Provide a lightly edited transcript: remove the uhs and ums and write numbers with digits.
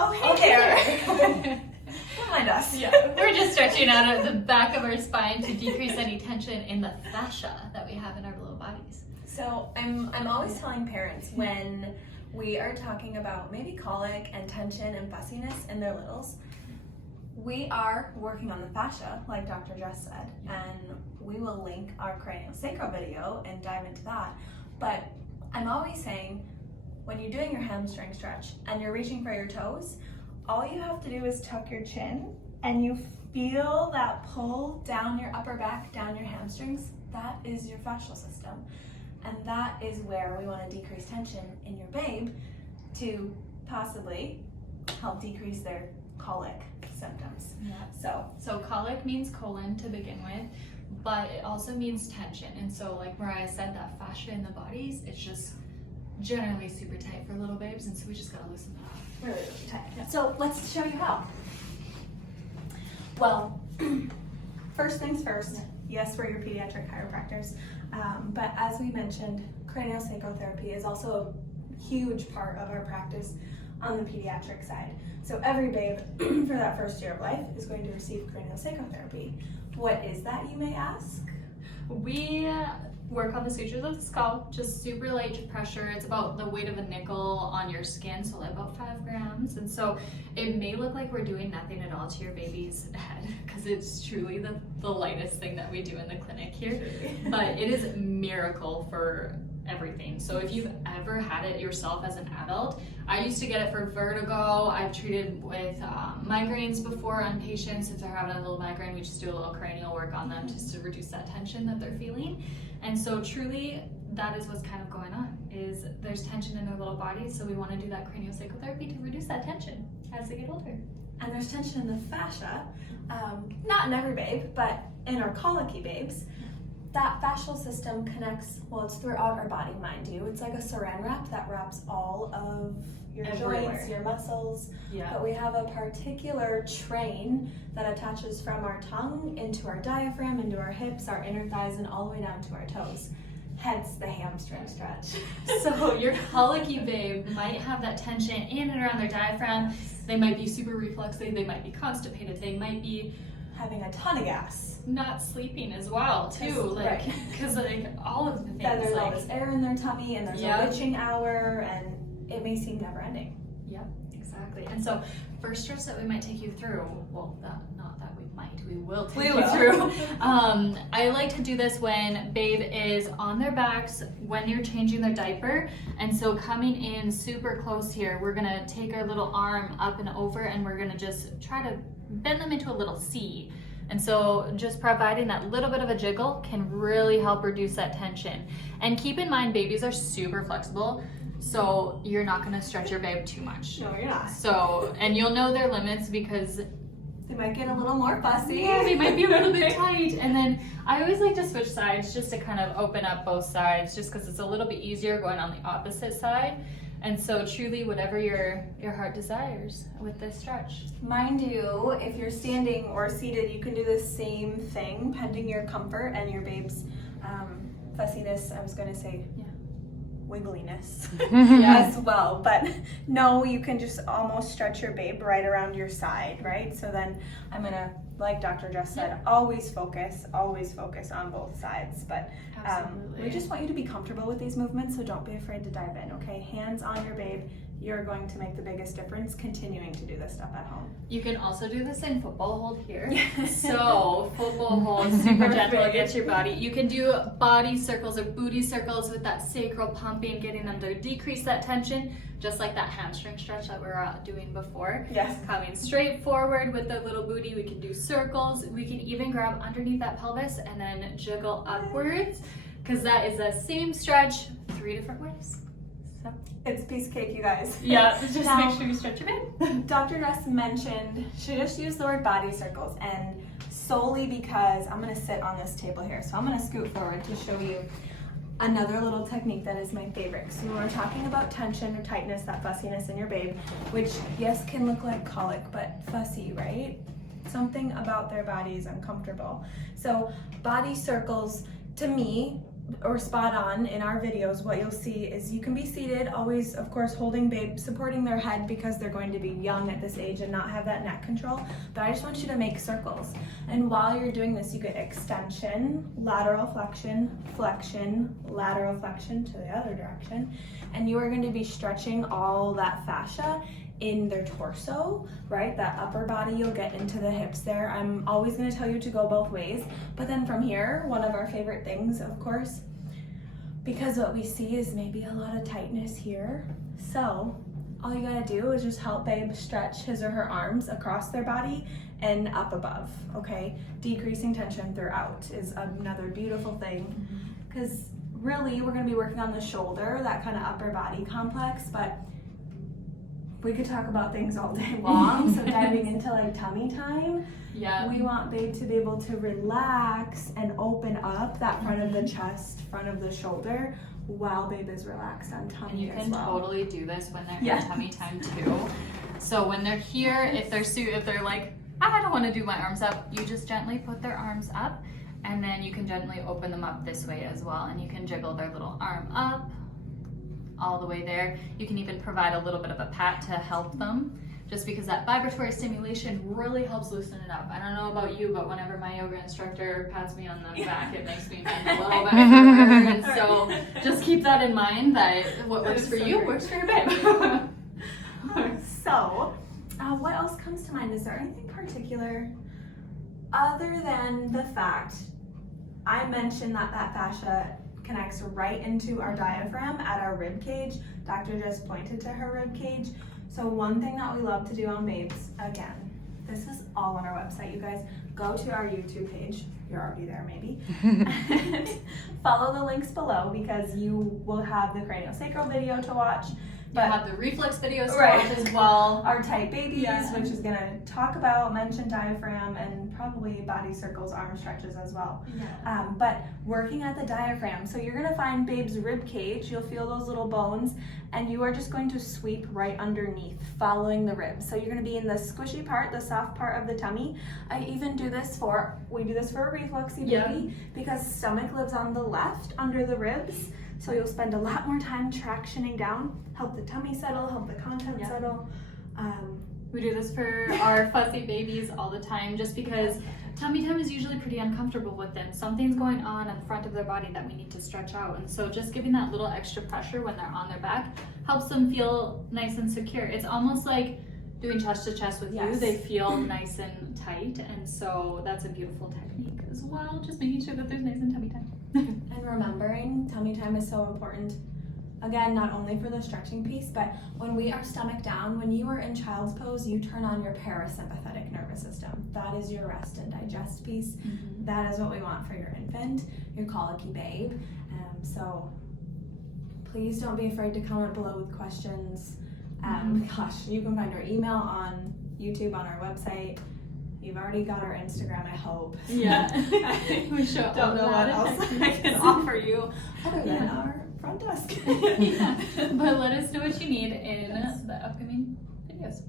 Oh, hey there. Don't mind us. Yeah, we're just stretching out of the back of our spine to decrease any tension in the fascia that we have in our lower bodies. So I'm always telling parents when we are talking about maybe colic and tension and fussiness in their littles, we are working on the fascia, like Dr. Jess said, and we will link our craniosacral video and dive into that. But I'm always saying, when you're doing your hamstring stretch and you're reaching for your toes, all you have to do is tuck your chin and you feel that pull down your upper back, down your hamstrings. That is your fascial system. And that is where we want to decrease tension in your babe to possibly help decrease their colic symptoms. Yeah. So colic means colon to begin with, but it also means tension. And so like Mariah said, that fascia in the bodies, it's just generally super tight for little babes, and so we just gotta loosen it up. Really, really tight. Yeah. So let's show you how. Well, first things first, yes, we're your pediatric chiropractors, but as we mentioned, craniosacral therapy is also a huge part of our practice on the pediatric side. So every babe for that first year of life is going to receive craniosacral therapy. What is that, you may ask? We work on the sutures of the skull, just super light pressure. It's about the weight of a nickel on your skin, so like about 5 grams. And so it may look like we're doing nothing at all to your baby's head, because it's truly the lightest thing that we do in the clinic here. But it is a miracle for everything. So if you've ever had it yourself as an adult, I used to get it for vertigo. I've treated with migraines before on patients. If they're having a little migraine, we just do a little cranial work on them just to reduce that tension that they're feeling. And so truly, that is what's kind of going on, is there's tension in their little bodies, so we want to do that craniosacral therapy to reduce that tension as they get older. And there's tension in the fascia, not in every babe, but in our colicky babes. That fascial system connects, well, it's throughout our body, mind you. It's like a saran wrap that wraps all of your joints, your muscles. Yeah. But we have a particular train that attaches from our tongue into our diaphragm, into our hips, our inner thighs, and all the way down to our toes. Hence the hamstring stretch. So your colicky babe might have that tension in and around their diaphragm. They might be super refluxy, they might be constipated, they might be having a ton of gas. Not sleeping as well too, because like all of the things. Then there's all this air in their tummy, and there's a witching hour, and it may seem never ending. Yep, exactly. And so first stretch that we might take you through, well, we will take you through. I like to do this when babe is on their backs, when you're changing their diaper. And so coming in super close here, we're gonna take our little arm up and over, and we're gonna just try to bend them into a little C. And so just providing that little bit of a jiggle can really help reduce that tension. And keep in mind, babies are super flexible, so you're not gonna stretch your babe too much. No, you're not. So, and you'll know their limits, because they might get a little more fussy. Yeah, they might be a little bit tight. And then I always like to switch sides just to kind of open up both sides, just because it's a little bit easier going on the opposite side. And so truly whatever your heart desires with this stretch. Mind you, if you're standing or seated, you can do the same thing, pending your comfort and your babe's fussiness, I was going to say wiggliness as well. But no, you can just almost stretch your babe right around your side, right? So then I'm going to, like Dr. Jess said, always focus on both sides. But we just want you to be comfortable with these movements, so don't be afraid to dive in, okay? Hands on your babe. You're going to make the biggest difference continuing to do this stuff at home. You can also do this in football hold here. So football hold, super gentle against your body. You can do body circles or booty circles with that sacral pumping, getting them to decrease that tension, just like that hamstring stretch that we were doing before. Yes. Coming straight forward with the little booty, we can do circles. We can even grab underneath that pelvis and then jiggle upwards, because that is the same stretch 3 different ways. So it's piece of cake, you guys. Yeah, just make sure you stretch your babe. Dr. Russ mentioned she just used the word body circles, and solely because I'm going to sit on this table here, so I'm going to scoot forward to show you another little technique that is my favorite. So when we're talking about tension or tightness, that fussiness in your babe, which yes can look like colic, but fussy, right? Something about their body is uncomfortable. So body circles, to me, or spot on in our videos, what you'll see is you can be seated, always of course holding babe, supporting their head because they're going to be young at this age and not have that neck control. But I just want you to make circles. And while you're doing this, you get extension, lateral flexion, flexion, lateral flexion to the other direction. And you are going to be stretching all that fascia in their torso, right? That upper body, you'll get into the hips there. I'm always going to tell you to go both ways. But then from here, one of our favorite things, of course, because what we see is maybe a lot of tightness here. So all you gotta do is just help babe stretch his or her arms across their body and up above, okay? Decreasing tension throughout is another beautiful thing, because really we're gonna be working on the shoulder, that kind of upper body complex, but we could talk about things all day long. So diving into like tummy time, we want babe to be able to relax and open up that front of the chest, front of the shoulder, while babe is relaxed on tummy. And you can totally do this when they're in tummy time too. So when they're here, if they're like, I don't want to do my arms up, you just gently put their arms up, and then you can gently open them up this way as well, and you can jiggle their little arm up all the way there. You can even provide a little bit of a pat to help them, just because that vibratory stimulation really helps loosen it up. I don't know about you, but whenever my yoga instructor pats me on the back, it makes me bend a little bit further. And so just keep that in mind, that what works for you works for your babe. So, what else comes to mind? Is there anything particular other than the fact I mentioned that fascia connects right into our diaphragm at our rib cage? Doctor just pointed to her rib cage. So one thing that we love to do on babes, again, this is all on our website, you guys. Go to our YouTube page. You're already there, maybe. Follow the links below, because you will have the craniosacral video to watch. But you have the reflex videos to watch as well. Our tight babies, which is gonna talk about, mention diaphragm, and probably body circles, arm stretches as well. But working at the diaphragm, so you're gonna find babe's rib cage, you'll feel those little bones, and you are just going to sweep right underneath, following the ribs. So you're gonna be in the squishy part, the soft part of the tummy. I even do this for a refluxy baby, because stomach lives on the left under the ribs. So you'll spend a lot more time tractioning down, help the tummy settle, help the content settle. We do this for our fussy babies all the time, just because tummy time is usually pretty uncomfortable with them. Something's going on in the front of their body that we need to stretch out. And so just giving that little extra pressure when they're on their back helps them feel nice and secure. It's almost like doing chest to chest with you. They feel nice and tight. And so that's a beautiful technique as well, just making sure that there's nice and tummy time. And remembering tummy time is so important. Again, not only for the stretching piece, but when we are stomach down, when you are in child's pose, you turn on your parasympathetic nervous system. That is your rest and digest piece. That is what we want for your infant, your colicky babe. So please don't be afraid to comment below with questions. Gosh, you can find our email on YouTube, on our website. You've already got our Instagram, I hope. We show don't know what else I can offer you other than our front desk. But let us know what you need in the upcoming videos.